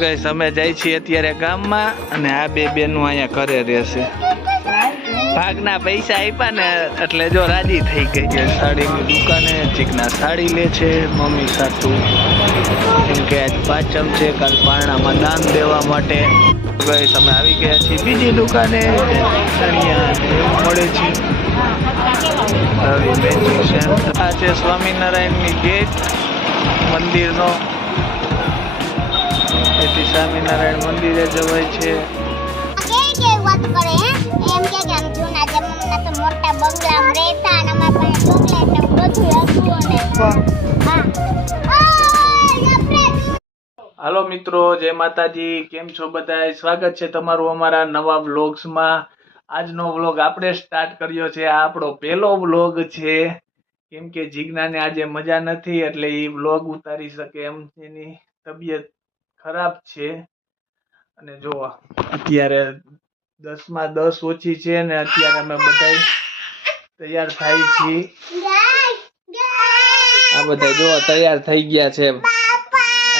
ગઈસ અમે જાય છીએ અત્યારે ગામમાં અને આ બે બેનો અહીંયા ઘરે રહેશે. ભાગના પૈસા આપ્યા ને એટલે જો રાજી થઈ ગઈ છે. સાડીની દુકાને ચીકના સાડી લે છે મમ્મી સાસુ, કેમ કે આજ પાંચમ છે, કાલ પારણામાં દાન દેવા માટે. ગઈસ અમે આવી ગયા છીએ બીજી દુકાને, ચણિયા એવું મળે છે. આ છે સ્વામિનારાયણની ગેટ મંદિરનો, એથી સ્વામિનારાયણ મંદિરે જવાય છે. હાલો મિત્રો, જય માતાજી, કેમ છો બધા? સ્વાગત છે તમારું અમારા નવા વ્લોગ્સમાં. આજનો વ્લોગ આપણે સ્ટાર્ટ કર્યો છે, આ આપણો પહેલો વ્લોગ છે, કેમ કે જીજ્ઞાને આજે મજા નથી એટલે એ વ્લોગ ઉતારી શકે એમ, એની તબિયત ખરાબ છે. અને જો અત્યારે 10 માં 10 ઓછી છે ને અત્યારે અમે બધા તૈયાર થાય છીએ. આ બધા જો તૈયાર થઈ ગયા છે.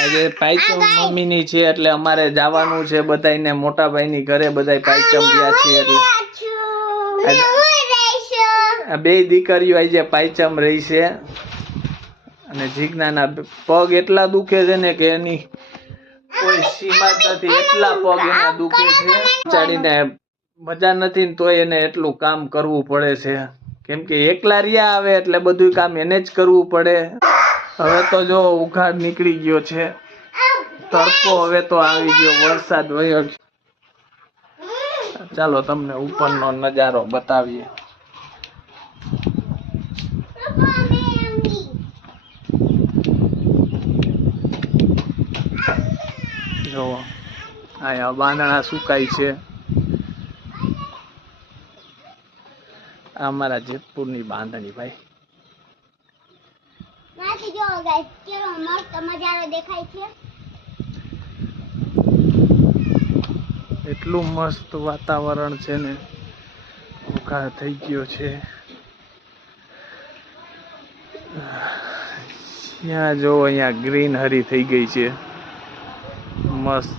આજે પાયચમ મમ્મીની છે એટલે અમારે જવાનું છે બધાને, મોટા ભાઈની ઘરે બધા પાયચમ ગયા છે એટલે આ બે દીકરીઓ આજે પાયચમ રહી છે. અને જીજ્ઞાના પગ એટલા દુખે છે ને કે એની કોઈ સીમા જ નથી, એટલા પગ એના દુખે છે. ચાડીને મજા નથી ને તોય એને એટલું કામ કરવું પડે છે, કેમ કે એકલા રહ્યા આવે એટલે બધું કામ એને જ કરવું પડે. હવે તો જો ઉઘાડ નીકળી ગયો છે, તડકો હવે તો આવી ગયો, વરસાદ વયો. ચાલો તમને ઉપરનો નજારો બતાવીએ. જો અહીંયા બાંધણા સુકાય છે. આ અમારા જેતપુરની બાંધણી ભાઈ. એટલું મસ્ત વાતાવરણ છે ને, ઉઘાડ થઈ ગયો છે. ત્યાં જો અહીંયા ગ્રીન હરી થઈ ગઈ છે મસ્ત.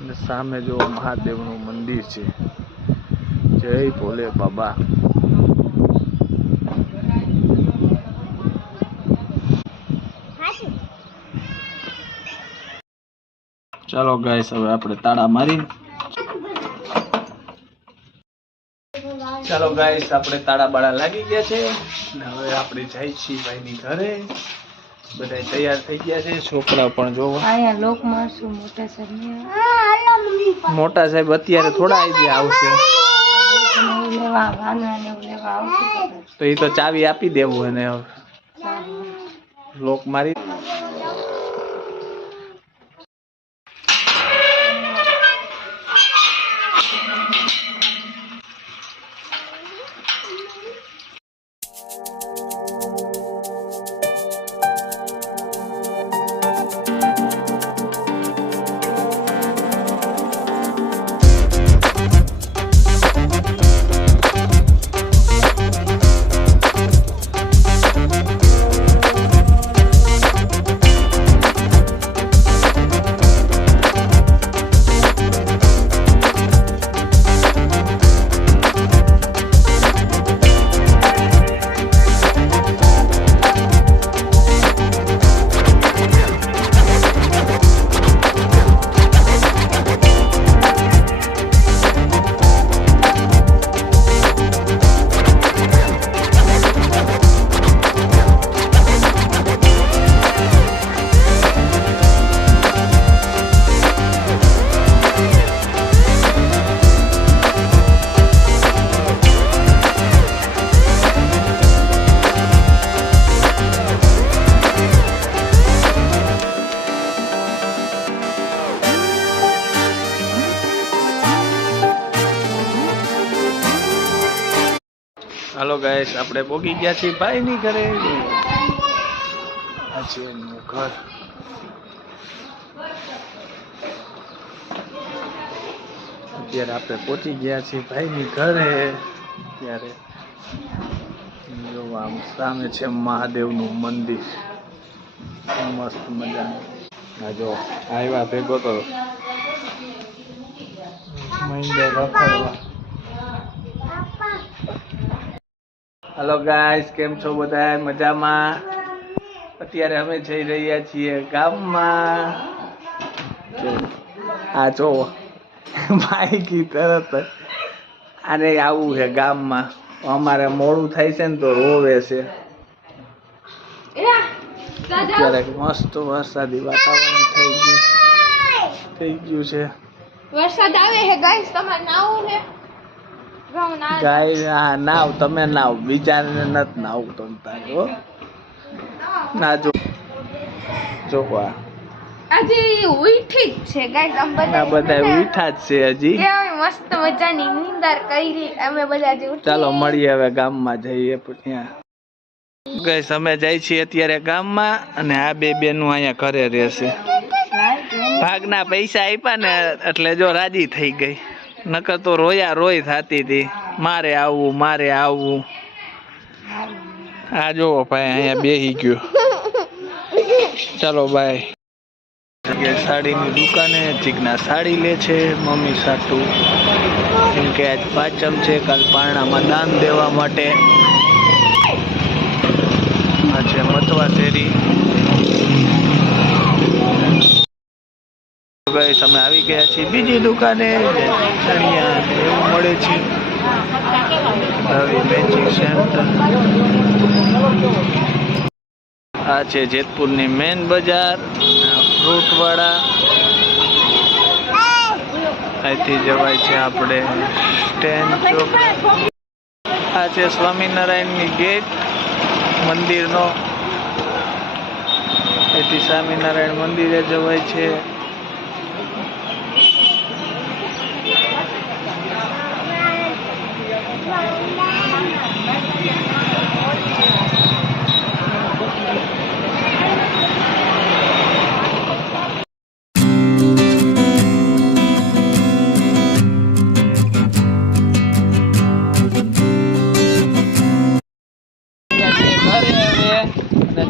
અને સામે જો મહાદેવનું મંદિર છે. જય ભોલે બાબા. ચાલો ગાઈસ, હવે આપણે તાળા મારી. ચાલો ગાઈસ, આપણે તાળા બાળા લાગી ગયા છે અને હવે આપણે જાય છીએ ભાઈની ઘરે. બધા તૈયાર થઈ ગયા છે, છોકરા પણ જોવો. મોટા સાહેબ અત્યારે થોડા આઈડિયા આવશે તો એ તો ચાવી આપી દેવું એને. હવે લોક મારી. હાલો ગાઈસ, આપણે પોગી ગયા છીએ ભાઈની ઘરે. આ છે એનું ઘર. અત્યારે આપણે પહોંચી ગયા છીએ ભાઈની ઘરે. ત્યારે જો આમ સામે છે મહાદેવનું મંદિર, મસ્ત મજાનું. આ જો આવ્યા ભેગો તો મહિન્દર રખડવા. હલો ગાઈસ, કેમ છો બધા? મજામાં? અત્યારે અમે જઈ રહ્યા છીએ ગામમાં. આ જો ભાઈ કી તરત આને આવું છે ગામમાં. અમારે મોડું થાય છે ને તો રોવે છે. અત્યારે મસ્ત વરસાદી વાતાવરણ થઈ ગયું છે. વરસાદ આવે છે ગાઈસ, તમારે નાવું છે? ગાય હા નાવ, તમે નાવ, બીજાને નથી નાવું તમ તારે. હો ના જો આજે ઉઠી જ છે ગાઈસ, આમ બધા ઉઠા જ છે હજી. મસ્ત મજાની નીંદર કરી અમે બધા જે ઉઠી. ચાલો મળીએ હવે ગામમાં જઈએ. ત્યાં ગાઈસ અમે જાય છીએ અત્યારે ગામમાં, અને આ બે બેનું અહીંયા ઘરે રહેશે. ભાગના પૈસા આપ્યા ને એટલે જો રાજી થઈ ગઈ, નકર તો રોયા રોય થતી હતી, મારે આવવું. આ જોવો ભાઈ અહીંયા બેહી ગયો. ચાલો બાય. સાડીની દુકાને જીજ્ઞા સાડી લે છે મમ્મી સાટુ, કેમ કે આજ પાંચમ છે, કાલ પારણામાં દાન દેવા માટે. આ છે મથવા શેરી. અમે આવી ગયા છીએ બીજી દુકાને, ચણિયા એવું મળે છે. Matching centre. આ છે જેતપુરની મેન બજાર, ફ્રૂટ વાળા. અહીંથી જવાય છે આપણે સ્ટેન્ડ ચોક. આ છે સ્વામિનારાયણની ગેટ મંદિરનો. અહીંથી સ્વામિનારાયણ મંદિરે જવાય છે.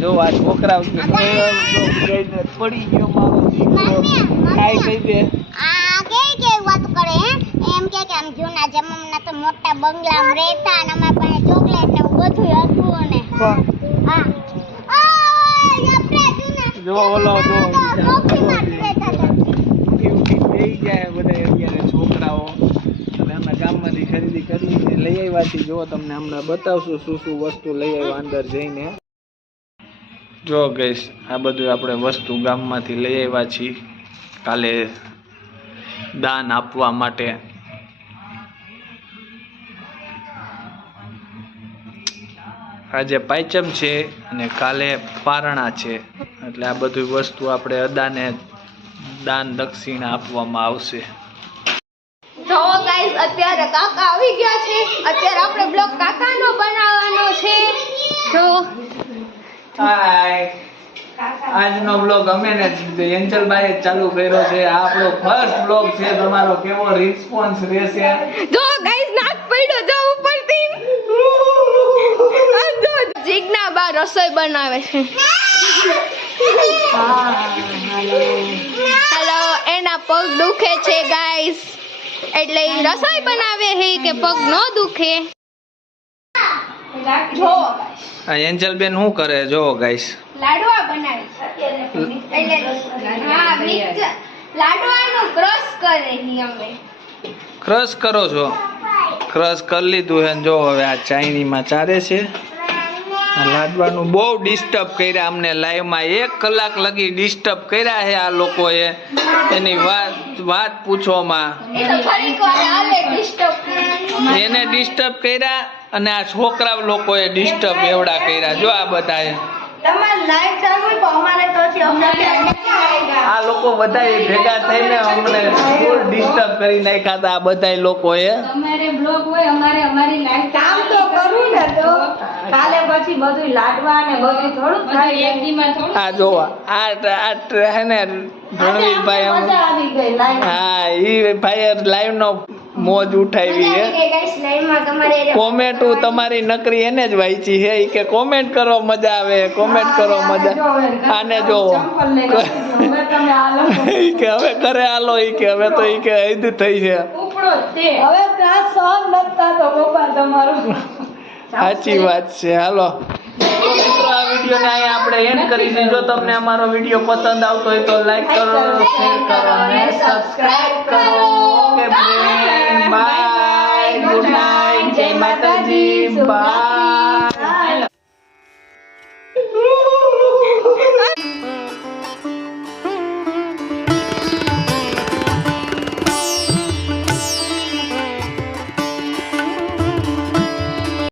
જો આ છોકરા પડી ગયો મારો દીકરો. ખાઈ કઈ દે આ કે વાત કરે એમ કે આમ જૂના જમાનામાં તો મોટા બંગલામાં રહેતા અને અમારા પાસે ચોકલેટ ને બધું હતું. અને હા જો ઓલો જો થઈ જાય બધા અત્યારે છોકરાઓ. અને અમે ગામમાંથી ખરીદી કરી લઈ આવ્યા છીએ. જો તમને હમણાં બતાવશું શું વસ્તુ લઈ આવ્યા અંદર જઈને. જો ગઈશ આ બધું આપણે વસ્તુ ગામમાંથી લઈ આવ્યા છીએ કાલે દાન આપવા માટે. આજે પાંચમ છે અને કાલે પારણા છે, એટલે આ બધી વસ્તુ આપણે અદાને દાન દક્ષિણા આપવામાં આવશે. જો ગાઈસ અત્યારે કાકા આવી ગયા છે. અત્યારે આપણે બ્લોગ કાકાનો બનાવવાનો છે. જો હાય, આજનો બ્લોગ અમે ને એન્જલભાઈ ચાલુ કર્યો છે. આ આપણો ફર્સ્ટ બ્લોગ છે. તમારો કેવો રિસ્પોન્સ રહેશે? જો ગાઈસ નાક પડ્યો જો ઉપરથી. જો જીજ્ઞા બા રસોઈ બનાવે છે. હેલો, એના પગ દુખે છે ગાઈસ, એટલે રસોઈ બનાવે છે કે પગ ન દુખે. જો આ એન્જલબેન શું કરે? જો ગાઈસ લાડવા બનાવે છે. હા, લાડવાનો ક્રશ કરે છે. અમે ક્રશ કરો છો? ક્રશ કરી લીધું છે. જો હવે આ ચાઇનીમાં ચારે છે. આ લાડવાનું બહુ ડિસ્ટર્બ કર્યા અમને લાઈવમાં. 1 કલાક લગી ડિસ્ટર્બ કર્યા છે આ લોકોએ. એની વાત પૂછવામાં. એને ડિસ્ટર્બ કર્યા અને આ છોકરા લોકોએ ડિસ્ટર્બ એવડા કર્યા. જો આ બધાએ આ લોકો બધા ભેગા થઈને અમને ફૂલ ડિસ્ટર્બ કરી નાખ્યા હતા. આ બધા લોકોએ અમારે બ્લોગ હોય, અમારી લાઈફ કામ તો કરવું ને, તો કાલે પછી બધું લાડવા ને બધું થોડું થાય એક દીમાં થોડું. આ જો આ હે ને રણવીરભાઈ, મજા આવી ગઈ લાઈવ. હા ઈ ભાઈ લાઈવ નો મોજ ઉઠાવી હે. ગાઈસ લાઈવમાં તમારે કોમેન્ટ તમારી નકરી એને જ વાંચી હે ઈ કે કોમેન્ટ કરો મજા આવે, કોમેન્ટ કરો મજા. આને જોવો ચંપલ લઈ લો. હવે તમે હાલો. ઈ કે હવે ઘરે હાલો, ઈ કે હવે તો ઈ કે ઈદ થઈ છે. ઉપડો જ તે. હવે ત્રાસ સહન નથી થતો પપ્પા તમારો. સાચી વાત છે. હાલો તો મિત્રો આ વિડીયોને અહીંયા આપણે એન્ડ કરીશું. જો તમને અમારો વિડીયો પસંદ આવતો હોય તો લાઈક કરો, શેર કરો અને સબસ્ક્રાઇબ કરો. ઓકે બાય, ગુડ નાઇટ, જય માતાજી, બાય.